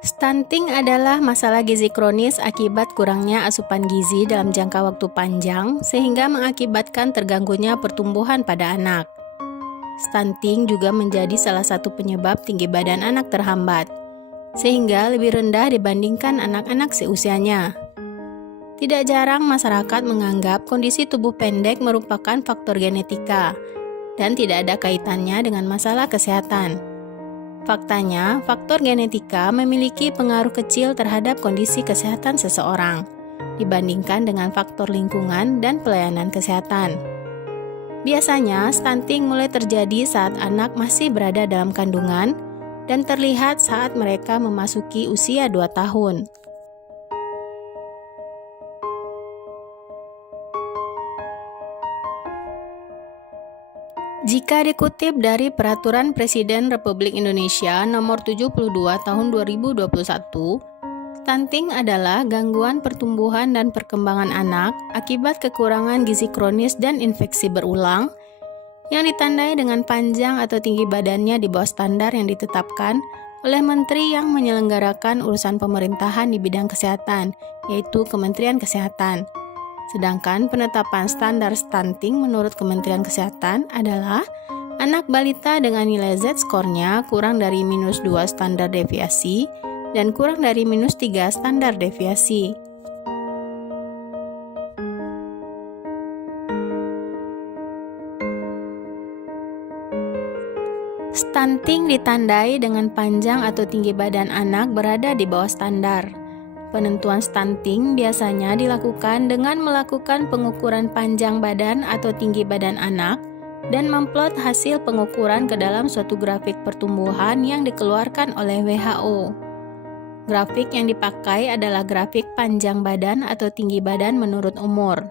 Stunting adalah masalah gizi kronis akibat kurangnya asupan gizi dalam jangka waktu panjang sehingga mengakibatkan terganggunya pertumbuhan pada anak. Stunting juga menjadi salah satu penyebab tinggi badan anak terhambat, sehingga lebih rendah dibandingkan anak-anak seusianya. Tidak jarang masyarakat menganggap kondisi tubuh pendek merupakan faktor genetika dan tidak ada kaitannya dengan masalah kesehatan. Faktanya, faktor genetika memiliki pengaruh kecil terhadap kondisi kesehatan seseorang dibandingkan dengan faktor lingkungan dan pelayanan kesehatan. Biasanya, stunting mulai terjadi saat anak masih berada dalam kandungan dan terlihat saat mereka memasuki usia 2 tahun. Jika dikutip dari Peraturan Presiden Republik Indonesia Nomor 72 Tahun 2021, stunting adalah gangguan pertumbuhan dan perkembangan anak akibat kekurangan gizi kronis dan infeksi berulang yang ditandai dengan panjang atau tinggi badannya di bawah standar yang ditetapkan oleh Menteri yang menyelenggarakan urusan pemerintahan di bidang kesehatan, yaitu Kementerian Kesehatan. Sedangkan penetapan standar stunting menurut Kementerian Kesehatan adalah anak balita dengan nilai Z-skornya kurang dari -2 standar deviasi dan kurang dari -3 standar deviasi. Stunting ditandai dengan panjang atau tinggi badan anak berada di bawah standar. Penentuan stunting biasanya dilakukan dengan melakukan pengukuran panjang badan atau tinggi badan anak dan memplot hasil pengukuran ke dalam suatu grafik pertumbuhan yang dikeluarkan oleh WHO. Grafik yang dipakai adalah grafik panjang badan atau tinggi badan menurut umur.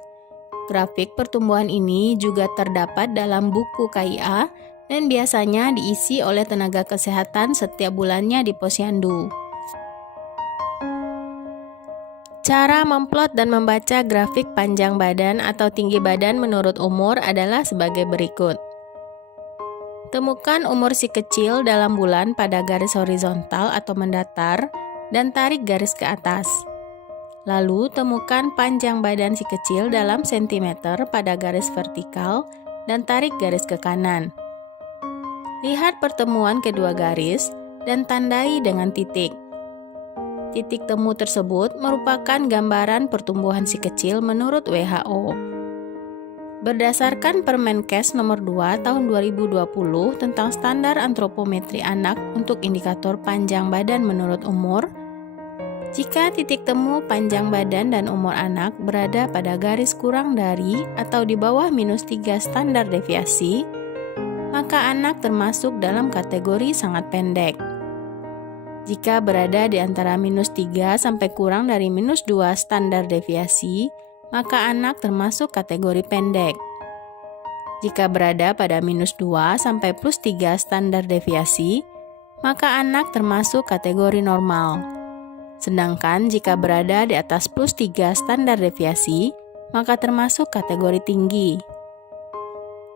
Grafik pertumbuhan ini juga terdapat dalam buku KIA dan biasanya diisi oleh tenaga kesehatan setiap bulannya di posyandu. Cara memplot dan membaca grafik panjang badan atau tinggi badan menurut umur adalah sebagai berikut. Temukan umur si kecil dalam bulan pada garis horizontal atau mendatar dan tarik garis ke atas. Lalu temukan panjang badan si kecil dalam sentimeter pada garis vertikal dan tarik garis ke kanan. Lihat pertemuan kedua garis dan tandai dengan titik. Titik temu tersebut merupakan gambaran pertumbuhan si kecil menurut WHO. Berdasarkan Permenkes Nomor 2 Tahun 2020 tentang standar antropometri anak untuk indikator panjang badan menurut umur, jika titik temu panjang badan dan umur anak berada pada garis kurang dari atau di bawah -3 standar deviasi, maka anak termasuk dalam kategori sangat pendek. Jika berada di antara -3 sampai kurang dari -2 standar deviasi, maka anak termasuk kategori pendek. Jika berada pada -2 sampai +3 standar deviasi, maka anak termasuk kategori normal. Sedangkan jika berada di atas +3 standar deviasi, maka termasuk kategori tinggi.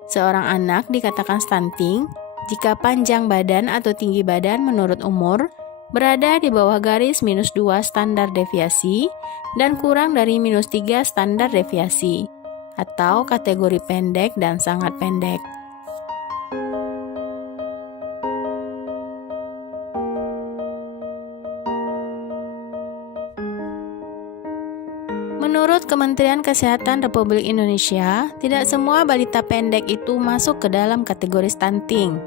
Seorang anak dikatakan stunting jika panjang badan atau tinggi badan menurut umur berada di bawah garis -2 standar deviasi dan kurang dari -3 standar deviasi, atau kategori pendek dan sangat pendek. Menurut Kementerian Kesehatan Republik Indonesia, tidak semua balita pendek itu masuk ke dalam kategori stunting.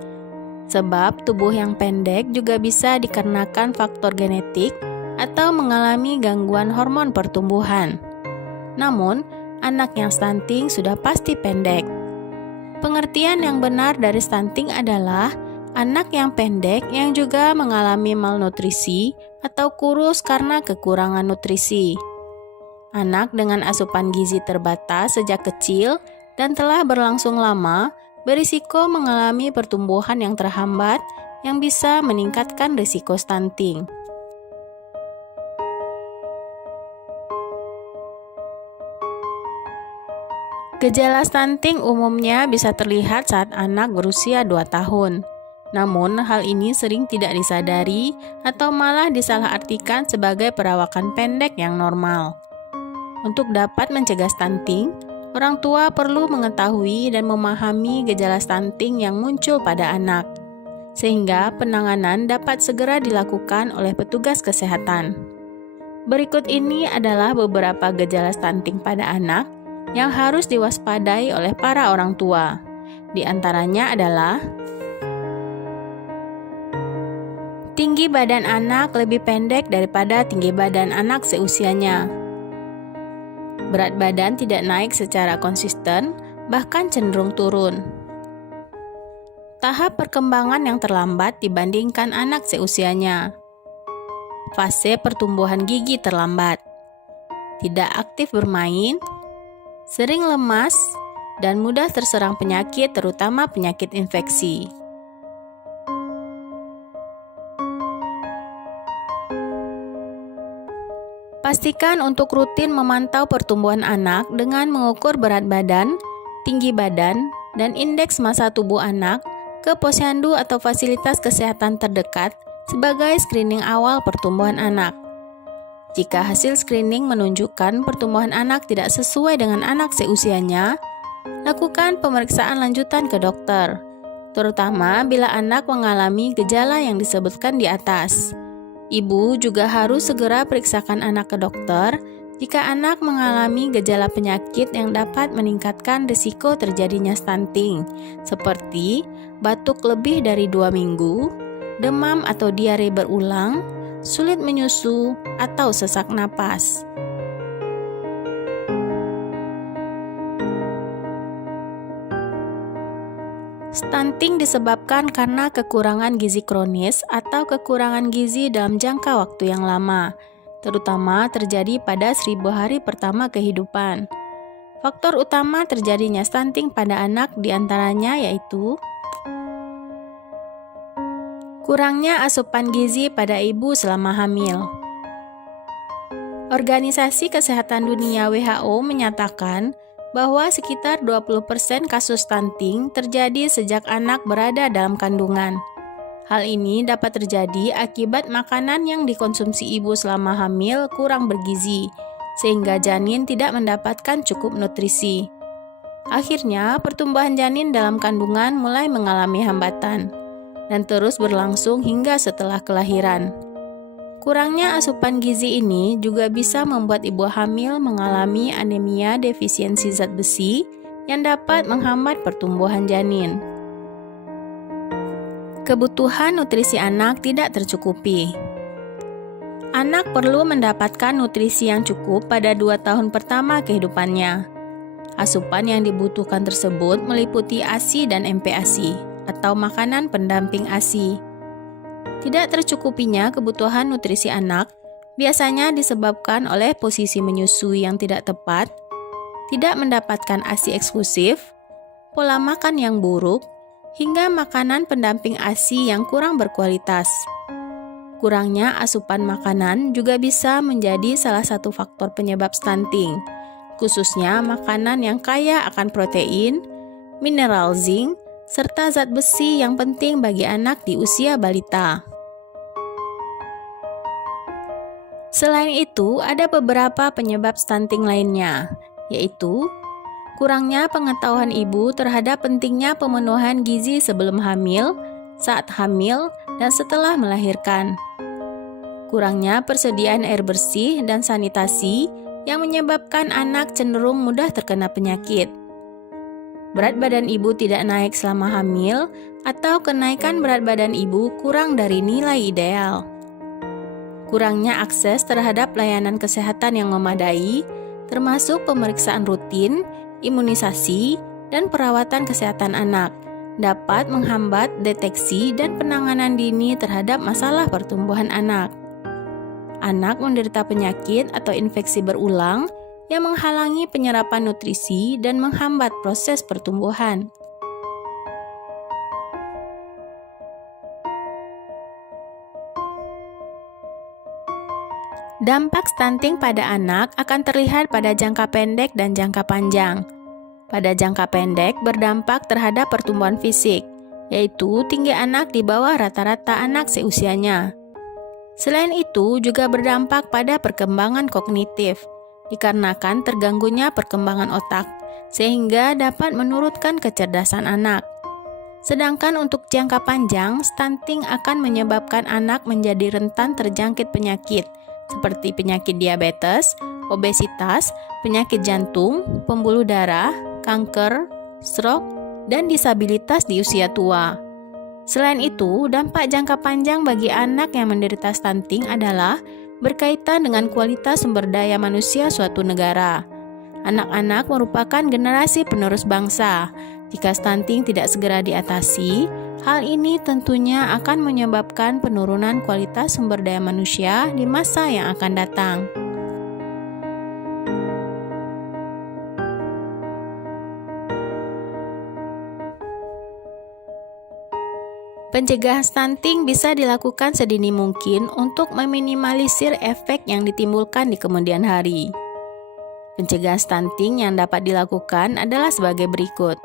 Sebab tubuh yang pendek juga bisa dikarenakan faktor genetik atau mengalami gangguan hormon pertumbuhan. Namun, anak yang stunting sudah pasti pendek. Pengertian yang benar dari stunting adalah anak yang pendek yang juga mengalami malnutrisi atau kurus karena kekurangan nutrisi. Anak dengan asupan gizi terbatas sejak kecil dan telah berlangsung lama berisiko mengalami pertumbuhan yang terhambat yang bisa meningkatkan risiko stunting. Gejala stunting umumnya bisa terlihat saat anak berusia 2 tahun. Namun, hal ini sering tidak disadari atau malah disalahartikan sebagai perawakan pendek yang normal. Untuk dapat mencegah stunting, orang tua perlu mengetahui dan memahami gejala stunting yang muncul pada anak, sehingga penanganan dapat segera dilakukan oleh petugas kesehatan. Berikut ini adalah beberapa gejala stunting pada anak yang harus diwaspadai oleh para orang tua. Di antaranya adalah tinggi badan anak lebih pendek daripada tinggi badan anak seusianya. Berat badan tidak naik secara konsisten, bahkan cenderung turun. Tahap perkembangan yang terlambat dibandingkan anak seusianya. Fase pertumbuhan gigi terlambat. Tidak aktif bermain, sering lemas, dan mudah terserang penyakit, terutama penyakit infeksi. Pastikan untuk rutin memantau pertumbuhan anak dengan mengukur berat badan, tinggi badan, dan indeks massa tubuh anak ke posyandu atau fasilitas kesehatan terdekat sebagai screening awal pertumbuhan anak. Jika hasil screening menunjukkan pertumbuhan anak tidak sesuai dengan anak seusianya, lakukan pemeriksaan lanjutan ke dokter, terutama bila anak mengalami gejala yang disebutkan di atas. Ibu juga harus segera periksakan anak ke dokter jika anak mengalami gejala penyakit yang dapat meningkatkan risiko terjadinya stunting, seperti batuk lebih dari 2 minggu, demam atau diare berulang, sulit menyusu, atau sesak napas. Stunting disebabkan karena kekurangan gizi kronis atau kekurangan gizi dalam jangka waktu yang lama, terutama terjadi pada 1000 hari pertama kehidupan. Faktor utama terjadinya stunting pada anak diantaranya yaitu kurangnya asupan gizi pada ibu selama hamil. Organisasi Kesehatan Dunia (WHO) menyatakan bahwa sekitar 20% kasus stunting terjadi sejak anak berada dalam kandungan. Hal ini dapat terjadi akibat makanan yang dikonsumsi ibu selama hamil kurang bergizi, sehingga janin tidak mendapatkan cukup nutrisi. Akhirnya, pertumbuhan janin dalam kandungan mulai mengalami hambatan, dan terus berlangsung hingga setelah kelahiran. Kurangnya asupan gizi ini juga bisa membuat ibu hamil mengalami anemia defisiensi zat besi yang dapat menghambat pertumbuhan janin. Kebutuhan nutrisi anak tidak tercukupi. Anak perlu mendapatkan nutrisi yang cukup pada 2 tahun pertama kehidupannya. Asupan yang dibutuhkan tersebut meliputi ASI dan MPASI, atau makanan pendamping ASI. Tidak tercukupinya kebutuhan nutrisi anak biasanya disebabkan oleh posisi menyusui yang tidak tepat, tidak mendapatkan ASI eksklusif, pola makan yang buruk, hingga makanan pendamping ASI yang kurang berkualitas. Kurangnya asupan makanan juga bisa menjadi salah satu faktor penyebab stunting, khususnya makanan yang kaya akan protein, mineral zinc, serta zat besi yang penting bagi anak di usia balita. Selain itu, ada beberapa penyebab stunting lainnya, yaitu kurangnya pengetahuan ibu terhadap pentingnya pemenuhan gizi sebelum hamil, saat hamil, dan setelah melahirkan. Kurangnya persediaan air bersih dan sanitasi yang menyebabkan anak cenderung mudah terkena penyakit. Berat badan ibu tidak naik selama hamil, atau kenaikan berat badan ibu kurang dari nilai ideal. Kurangnya akses terhadap layanan kesehatan yang memadai, termasuk pemeriksaan rutin, imunisasi, dan perawatan kesehatan anak, dapat menghambat deteksi dan penanganan dini terhadap masalah pertumbuhan anak. Anak menderita penyakit atau infeksi berulang yang menghalangi penyerapan nutrisi dan menghambat proses pertumbuhan. Dampak stunting pada anak akan terlihat pada jangka pendek dan jangka panjang. Pada jangka pendek berdampak terhadap pertumbuhan fisik, yaitu tinggi anak di bawah rata-rata anak seusianya. Selain itu, juga berdampak pada perkembangan kognitif, dikarenakan terganggunya perkembangan otak, sehingga dapat menurunkan kecerdasan anak. Sedangkan untuk jangka panjang, stunting akan menyebabkan anak menjadi rentan terjangkit penyakit, seperti penyakit diabetes, obesitas, penyakit jantung, pembuluh darah, kanker, stroke, dan disabilitas di usia tua. Selain itu, dampak jangka panjang bagi anak yang menderita stunting adalah berkaitan dengan kualitas sumber daya manusia suatu negara. Anak-anak merupakan generasi penerus bangsa. Jika stunting tidak segera diatasi, hal ini tentunya akan menyebabkan penurunan kualitas sumber daya manusia di masa yang akan datang. Pencegahan stunting bisa dilakukan sedini mungkin untuk meminimalisir efek yang ditimbulkan di kemudian hari. Pencegahan stunting yang dapat dilakukan adalah sebagai berikut.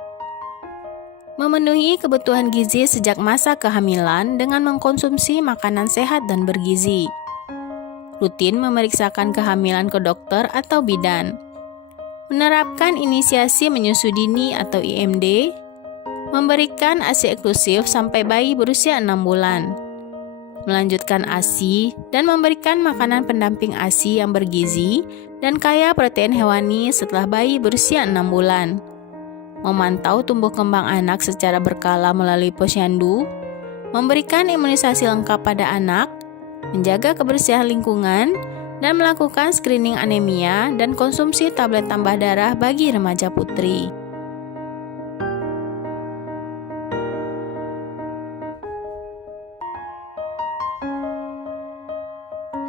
Memenuhi kebutuhan gizi sejak masa kehamilan dengan mengkonsumsi makanan sehat dan bergizi. Rutin memeriksakan kehamilan ke dokter atau bidan. Menerapkan inisiasi menyusui dini atau IMD. Memberikan ASI eksklusif sampai bayi berusia 6 bulan. Melanjutkan ASI dan memberikan makanan pendamping ASI yang bergizi dan kaya protein hewani setelah bayi berusia 6 bulan. Memantau tumbuh kembang anak secara berkala melalui posyandu. Memberikan imunisasi lengkap pada anak. Menjaga kebersihan lingkungan dan melakukan screening anemia dan konsumsi tablet tambah darah bagi remaja putri.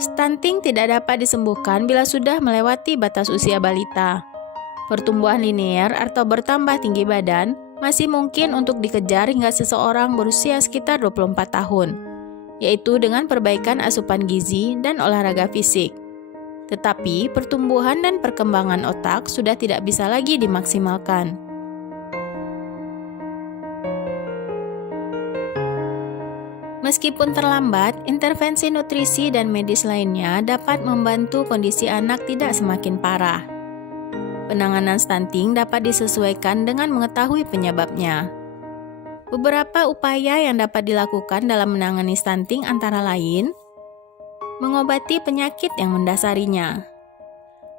Stunting tidak dapat disembuhkan bila sudah melewati batas usia balita. Pertumbuhan linear atau bertambah tinggi badan masih mungkin untuk dikejar hingga seseorang berusia sekitar 24 tahun, yaitu dengan perbaikan asupan gizi dan olahraga fisik. Tetapi pertumbuhan dan perkembangan otak sudah tidak bisa lagi dimaksimalkan. Meskipun terlambat, intervensi nutrisi dan medis lainnya dapat membantu kondisi anak tidak semakin parah. Penanganan stunting dapat disesuaikan dengan mengetahui penyebabnya. Beberapa upaya yang dapat dilakukan dalam menangani stunting antara lain: mengobati penyakit yang mendasarinya,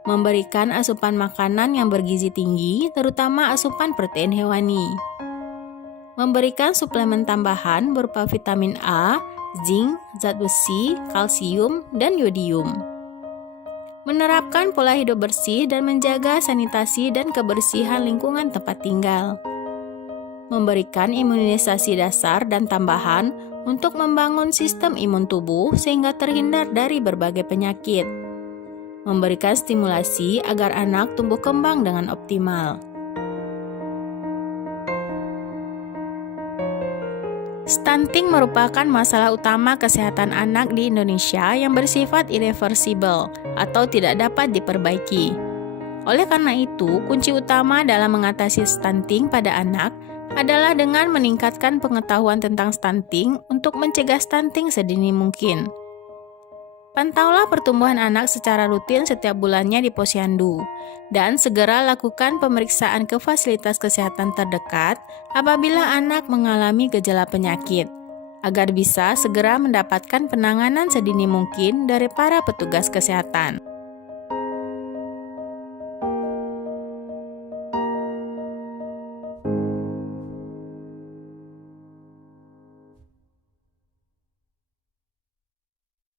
memberikan asupan makanan yang bergizi tinggi, terutama asupan protein hewani, memberikan suplemen tambahan berupa vitamin A, zinc, zat besi, kalsium, dan yodium. Menerapkan pola hidup bersih dan menjaga sanitasi dan kebersihan lingkungan tempat tinggal. Memberikan imunisasi dasar dan tambahan untuk membangun sistem imun tubuh sehingga terhindar dari berbagai penyakit. Memberikan stimulasi agar anak tumbuh kembang dengan optimal. Stunting merupakan masalah utama kesehatan anak di Indonesia yang bersifat irreversible atau tidak dapat diperbaiki. Oleh karena itu, kunci utama dalam mengatasi stunting pada anak adalah dengan meningkatkan pengetahuan tentang stunting untuk mencegah stunting sedini mungkin. Pantaulah pertumbuhan anak secara rutin setiap bulannya di posyandu, dan segera lakukan pemeriksaan ke fasilitas kesehatan terdekat apabila anak mengalami gejala penyakit, agar bisa segera mendapatkan penanganan sedini mungkin dari para petugas kesehatan.